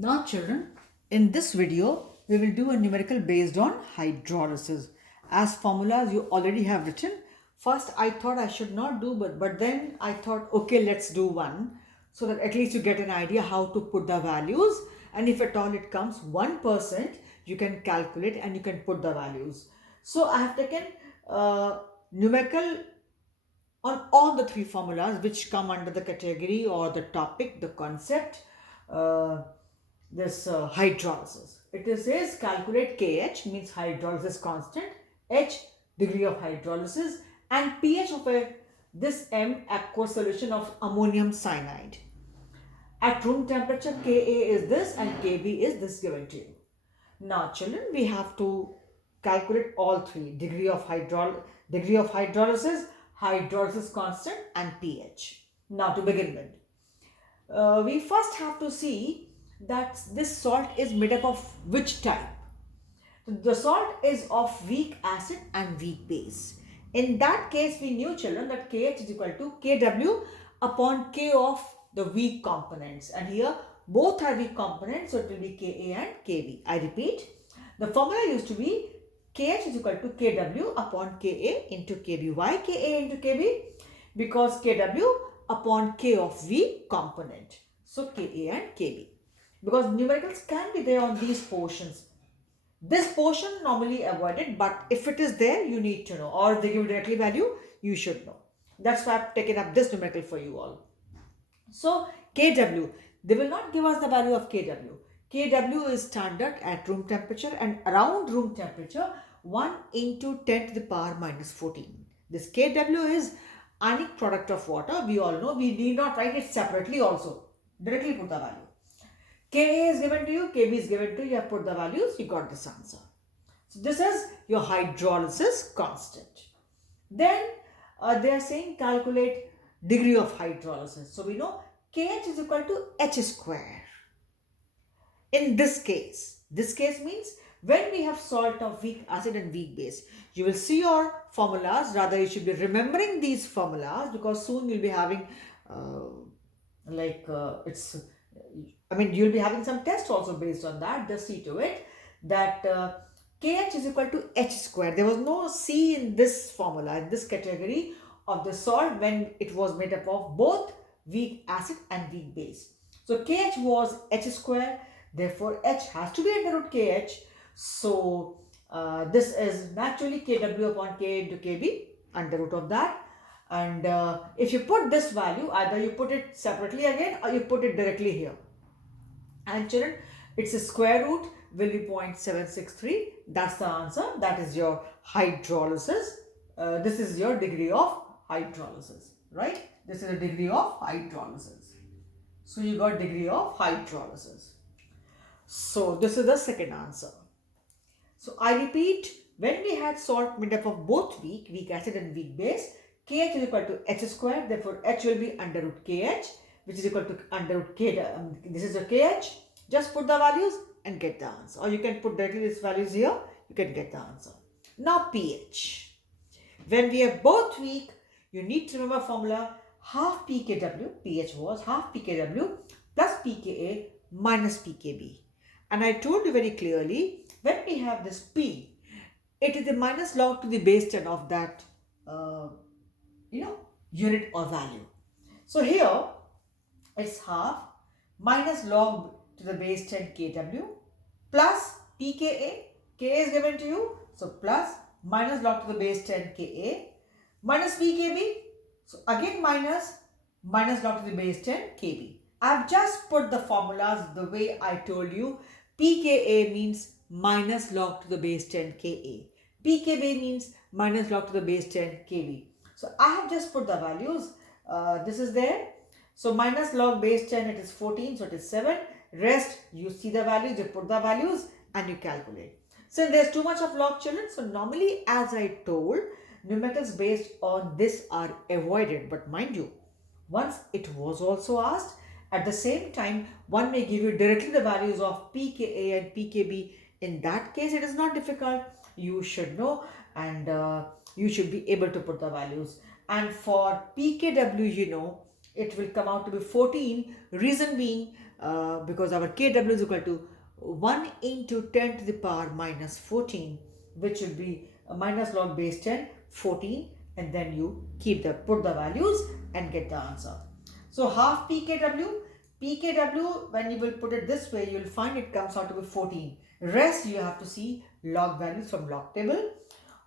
Now children, in this video, we will do a numerical based on hydrolysis. As formulas you already have written. First I thought I should not do, but then I thought, okay, let's do one so that at least you get an idea how to put the values, and if at all it comes 1%, you can calculate and you can put the values. So I have taken numerical on all the three formulas which come under the category or the topic, the concept, uh, this hydrolysis. Says calculate KH means hydrolysis constant, H degree of hydrolysis, and pH of this M aqueous solution of ammonium cyanide. At room temperature, Ka is this and Kb is this given to you. Now children, we have to calculate all three: degree of hydrolysis, hydrolysis constant, and pH. Now to begin with, we first have to see that this salt is made up of which type. The salt is of weak acid and weak base. In that case, we knew children that KH is equal to Kw upon K of the weak components, and here both are weak components, so it will be Ka and Kb. I repeat, the formula used to be KH is equal to Kw upon Ka into Kb. Why Ka into Kb? Because Kw upon K of weak component. So Ka and Kb. Because numericals can be there on these portions. This portion normally avoided, but if it is there, you need to know, or they give directly value, you should know. That's why I've taken up this numerical for you all. So Kw, they will not give us the value of Kw. Kw is standard at room temperature, and around room temperature 1 into 10 to the power minus 14. This Kw is ionic product of water. We all know, we need not write it separately also. Directly put the value. Ka is given to you, Kb is given to you, you have put the values, you got this answer. So this is your hydrolysis constant. Then they are saying calculate degree of hydrolysis. So we know Kh is equal to H square. In this case means when we have salt of weak acid and weak base, you will see your formulas, rather you should be remembering these formulas, because soon you'll be having you'll be having some tests also based on that. Just see to it that Kh is equal to H square. There was no C in this formula, in this category of the salt, when it was made up of both weak acid and weak base. So Kh was H square, therefore H has to be under root Kh. So this is naturally Kw upon K into Kb, under root of that. And if you put this value, either you put it separately again or you put it directly here. And children, its a square root will be 0.763. That's the answer. That is your hydrolysis. This is your degree of hydrolysis, right? This is a degree of hydrolysis. So you got degree of hydrolysis. So this is the second answer. So I repeat, when we had salt made up of both weak acid and weak base, Kh is equal to H square. Therefore H will be under root Kh, which is equal to under root K. This is your Kh. Just put the values and get the answer. Or you can put directly these values here, you can get the answer. Now pH. When we have both weak, you need to remember formula half pKw. pH was half pKw plus pKa minus pKb. And I told you very clearly, when we have this P, it is the minus log to the base 10 of that unit or value. So here it's half minus log to the base 10 Kw plus pKa. Ka is given to you, so plus minus log to the base 10 Ka minus pKb. So again minus log to the base 10 Kb. I have just put the formulas the way I told you. pKa means minus log to the base 10 Ka. pKb means minus log to the base 10 Kb. So I have just put the values. This is there. So minus log base 10, it is 14, so it is 7. Rest, you see the values, you put the values and you calculate. So there's too much of log, children. So normally, as I told, numericals based on this are avoided. But mind you, once it was also asked, at the same time, one may give you directly the values of pKa and pKb. In that case, it is not difficult. You should know, and you should be able to put the values. And for pKw, it will come out to be 14. Reason being, because our kW is equal to 1 into 10 to the power minus 14, which will be minus log base 10, 14, and then you put the values and get the answer. So half pKw, when you will put it this way, you will find it comes out to be 14. Rest you have to see log values from log table,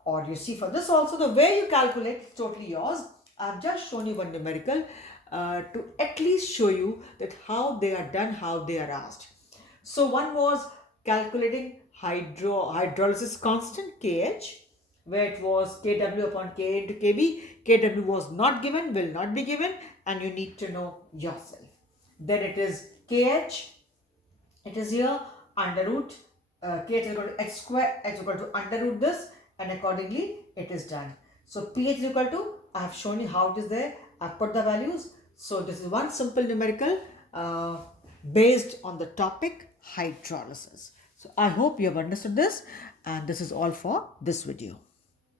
or you see for this also the way you calculate is totally yours. I have just shown you one numerical to at least show you that how they are done, how they are asked. So one was calculating hydrolysis constant Kh, where it was Kw upon Ka into Kb. Kw was not given, will not be given, and you need to know yourself. Then it is Kh, it is here under root Kh is equal to h square, h equal to under root this, and accordingly it is done. So pH is equal to, I have shown you how it is there, I have put the values. So this is one simple numerical based on the topic hydrolysis. So I hope you have understood this, and this is all for this video.